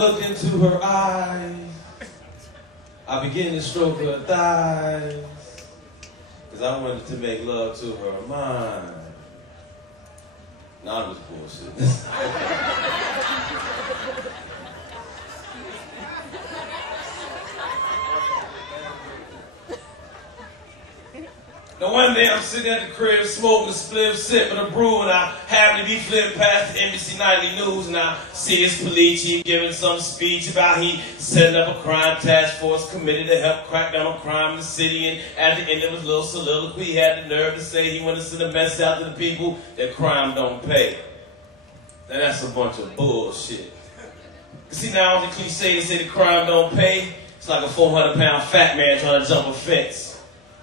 Look into her eyes, I begin to stroke her thighs, cause I wanted to make love to her mind. Nah, I'm just bullshit. Now one day I'm sitting at the crib smoking a spliff, sipping a brew, and I happen to be flipping past the NBC Nightly News, and I see his police chief giving some speech about he setting up a crime task force committee to help crack down on crime in the city, and at the end of his little soliloquy he had the nerve to say he wanted to send a message out to the people that crime don't pay. Now that's a bunch of bullshit. See, now the cliche to say that crime don't pay, it's like a 400-pound fat man trying to jump a fence.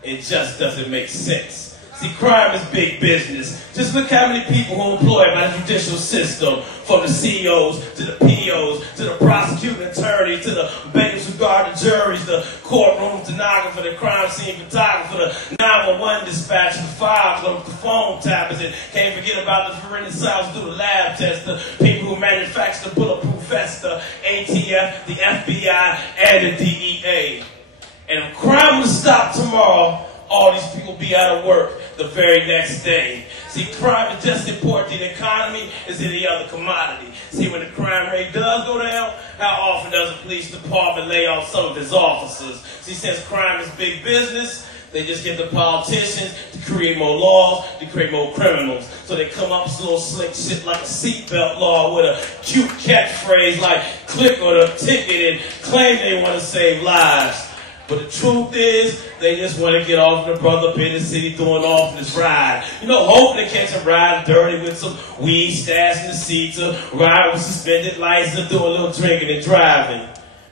It just doesn't make sense. See, crime is big business. Just look how many people who are employed by the judicial system, from the CEOs to the POs to the prosecuting attorneys to the bailiffs who guard the juries, the courtroom stenographer, the crime scene photographer, the 911 dispatcher, the fire clerk, the phone tappers, and can't forget about the forensic scientists who do the lab tests, the people who manufacture the bulletproof vests, the ATF, the FBI, and the DEA. And if crime would stop tomorrow, all these people will be out of work the very next day. See, crime is just as important to the economy as any other commodity. See, when the crime rate does go down, how often does the police department lay off some of its officers? See, since crime is big business, they just get the politicians to create more laws, to create more criminals. So they come up with little slick shit like a seatbelt law with a cute catchphrase like click on a ticket and claim they want to save lives. But the truth is, they just want to get off the brother up in the city doing off this ride. You know, hoping to catch a ride dirty with some weed stashed in the seats, or ride with suspended license, or do a little drinking and driving.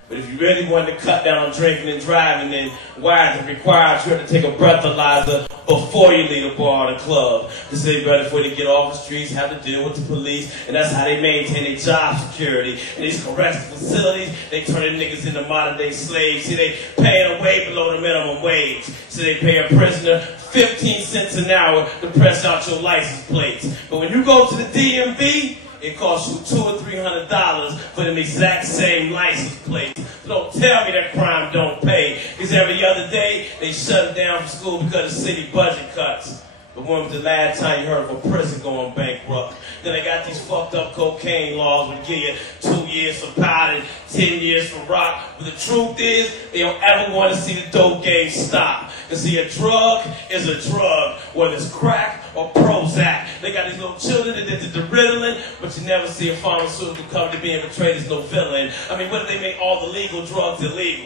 But if you really want to cut down on drinking and driving, then why is it required you have to take a breathalyzer before you leave the bar or the club? Because they better, before they get off the streets, have to deal with the police, and that's how they maintain their job security. In these correctional facilities, they turn their niggas into modern-day slaves. See, they paying way below the minimum wage. So they pay a prisoner 15 cents an hour to press out your license plates. But when you go to the DMV, it costs you $200 or $300 for them exact same license plates. So don't tell me that crime don't pay, because every other day they shut it down from school because of city budget cuts. But when was the last time you heard of a prison going bankrupt? Then they got these fucked up cocaine laws which give you 2 years for powder, 10 years for rock. But the truth is, they don't ever want to see the dope game stop. Because see, a drug is a drug, whether it's crack or Prozac. They got these little children that did the Ritalin, but you never see a pharmaceutical company being portrayed as no villain. I mean, what if they make all the legal drugs illegal?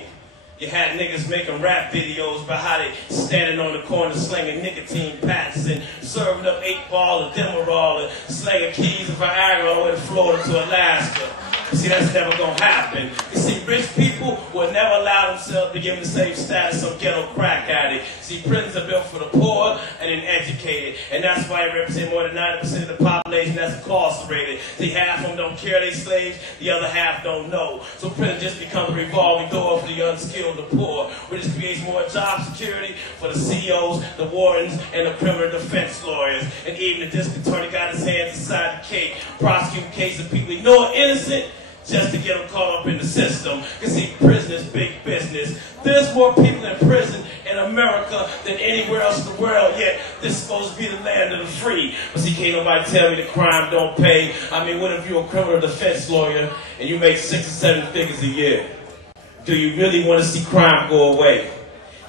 You had niggas making rap videos about how they standing on the corner slinging nicotine packs and serving up 8-ball of Demerol and slinging keys of Viagra all the way to Florida to Alaska. See, that's never gonna happen. You see, rich people will never allow themselves to give them the same status of ghetto crack addict. See, prisons are built for the poor and uneducated, and that's why they represent more than 90% of the population that's incarcerated. See, half of them don't care they slaves, the other half don't know. So prison just becomes a revolving door for the unskilled, the poor, which just creates more job security for the CEOs, the wardens, and the criminal defense lawyers. And even the district attorney got his hands inside the cake, prosecuting cases of people he know are innocent, just to get them caught up in the system. You see, prison is big business. There's more people in prison in America than anywhere else in the world, yet this is supposed to be the land of the free. But see, can't nobody tell me that crime don't pay. I mean, what if you're a criminal defense lawyer and you make 6 or 7 figures a year? Do you really want to see crime go away?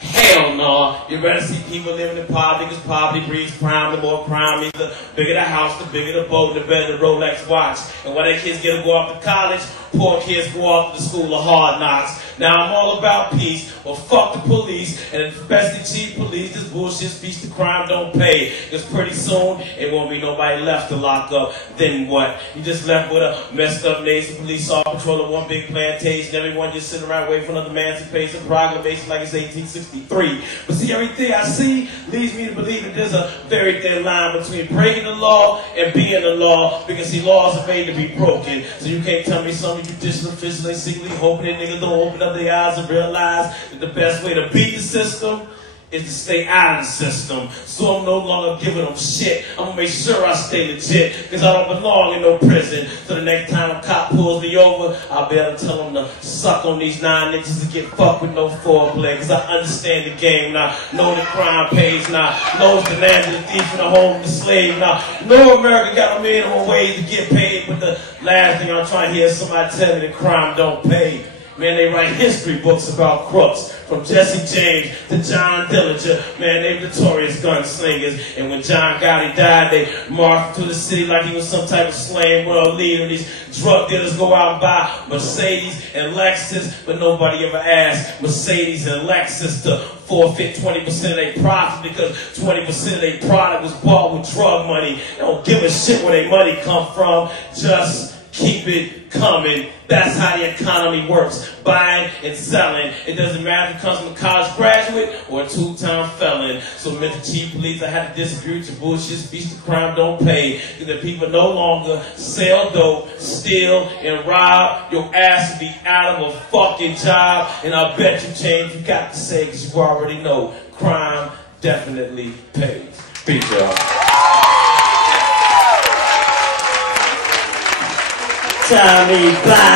Hell no. You'd rather see people living in poverty, because poverty breeds crime. The more crime means the bigger the house, the bigger the boat, the better the Rolex watch. And when their kids get to go off to college, poor kids go off to the school of hard knocks. Now I'm all about peace. Well, fuck the police, and especially chief police. This bullshit speech to crime don't pay. Because pretty soon, it won't be nobody left to lock up. Then what? You just left with a messed up nation police all patrolling one big plantation. Everyone just sitting around waiting for another emancipation proclamation like it's 1863. But see, everything I see leads me to believe that there's a very thin line between breaking the law and being the law. Because see, laws are made to be broken. So you can't tell me some judicial officials ain't secretly hoping that niggas don't open up their eyes and realize that the best way to beat the system is to stay out of the system. So I'm no longer giving them shit. I'm gonna make sure I stay legit, because I don't belong in no prison. So the next time a cop pulls me over, I'll be able to tell him to suck on these 9 inches and get fucked with no foreplay. Because I understand the game now, know the crime pays now, knows the land of the thief and the home of the slave now. Know America got a million ways to get paid, but the last thing I'm trying to hear is somebody tell me that crime don't pay. Man, they write history books about crooks, from Jesse James to John Dillinger. Man, they notorious gunslingers. And when John Gotti died, they marched through the city like he was some type of slain world leader. And these drug dealers go out and buy Mercedes and Lexus, but nobody ever asked Mercedes and Lexus to forfeit 20% of their profit, because 20% of their product was bought with drug money. They don't give a shit where their money come from. Just keep it coming. That's how the economy works. Buying and selling. It doesn't matter if it comes from a college graduate or a 2-time felon. So Mr. Chief Police, I have to disagree with your bullshit speech. The crime don't pay. Because the people no longer sell dope, steal, and rob. Your ass will be out of a fucking job. And I bet you change you got to say, because you already know crime definitely pays. Peace, y'all. Tommy Bye.